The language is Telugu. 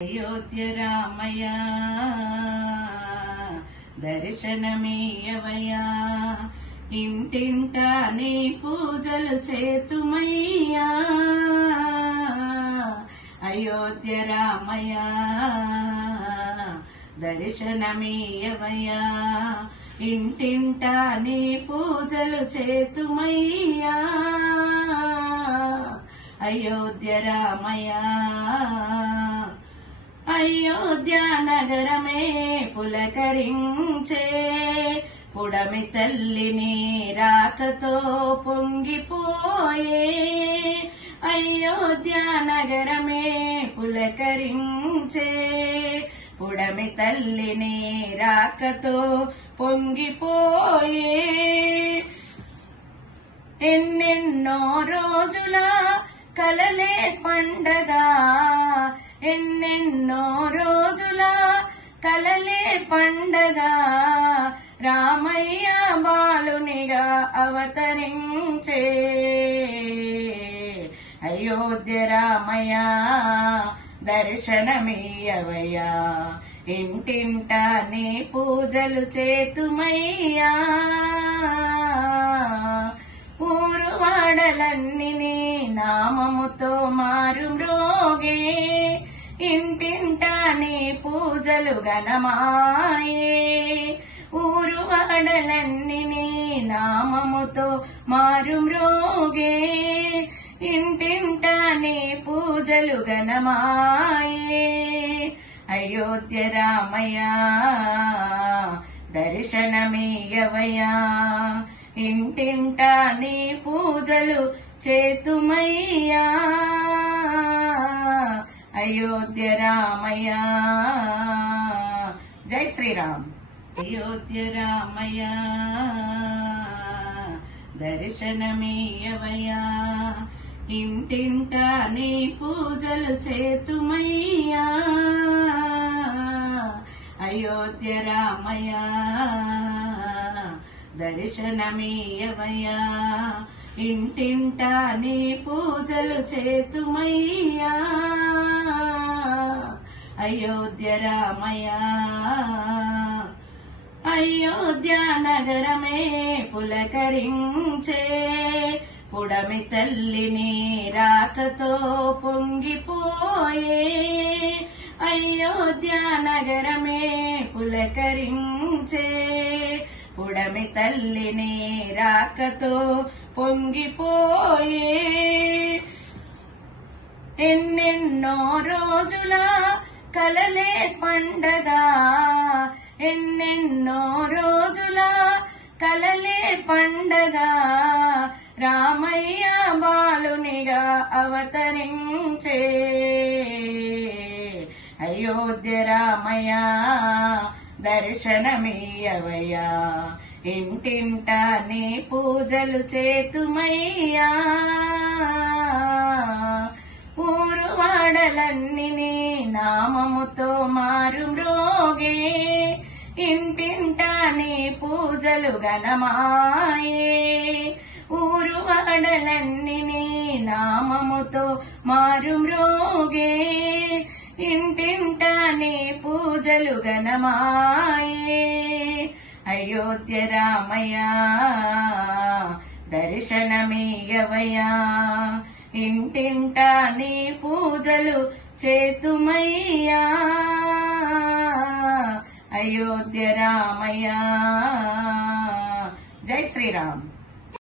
అయోధ్య రామయ్య దర్శనమీయవయ్యా, ఇంటింటా నీ పూజలు చేతుమయ్యా. అయోధ్య రామయ్య దర్శనమీయవయ్యా, ఇంటింటా నీ పూజలు చేతుమయ్యా. అయోధ్య రామయ్య అయోధ్య నగరమే పులకరించే, పుడమి తల్లిని రాకతో పొంగిపోయే. అయోధ్య నగరమే పులకరించే, పుడమి తల్లిని రాకతో పొంగిపోయే. ఎన్నెన్నో రోజుల కలలే పండగా, ఎన్నెన్నో రోజుల కలలే పండగా, రామయ్య బాలునిగా అవతరించే. అయోధ్య రామయ్య దర్శనమీయవయ్యా, ఇంటింటా నీ పూజలు చేతుమయ్యా. ఊరు వాడలన్నీ నీ నామముతో మారుమ్రోగే, ఇంటింటా నీ పూజలు గణమాయే. ఊరు వాడలన్నీ నీ నామముతో మారుమ్రోగే, ఇంటింటా నీ పూజలు గణమాయే. అయోధ్య రామయ్య దర్శనమీయవయ్యా, ఇంటింటా నీ పూజలు చేతుమయ్యా. అయోధ్య రామయ్య జై శ్రీరామ్. అయోధ్య రామయ్య దర్శనమీయవయ్యా, ఇంటింటా నీ పూజలు చేతుమయ్యా. అయోధ్య రామయ్య దర్శనమీయవయ్యా, ఇంటింటా నీ పూజలు చేతుమయ్యా. అయోధ్య రామయ్య అయోధ్య నగరమే పులకరించే, పుడమి తల్లిని రాకతో పొంగిపోయే. అయోధ్య నగరమే పులకరించే, పుడమి తల్లిని రాకతో పొంగిపోయే. ఎన్నెన్నో రోజుల కలలే పండగా, ఎన్నెన్నో రోజుల కలలే పండగా, రామయ్య బాలునిగా అవతరించే. అయోధ్య రామయ్య దర్శనమీయవయ్యా, ఇంటింటా నీ పూజలు చేతుమయ్యా. ఊరు వాడలన్నీ నీ నామముతో మారుమ్రోగే, ఇంటింటా నీ పూజలు గణమాయే. ఊరు వాడలన్నీ నీ నామముతో మారుమ్రోగే, ఇంటింటా నీ పూజలు గణమాయే. అయోధ్య రామయ్య దర్శనమీయవయ్యా, ఇంటింటా నీ పూజలు చేతుమయ్యా. అయోధ్య రామయ్య జై శ్రీరామ్.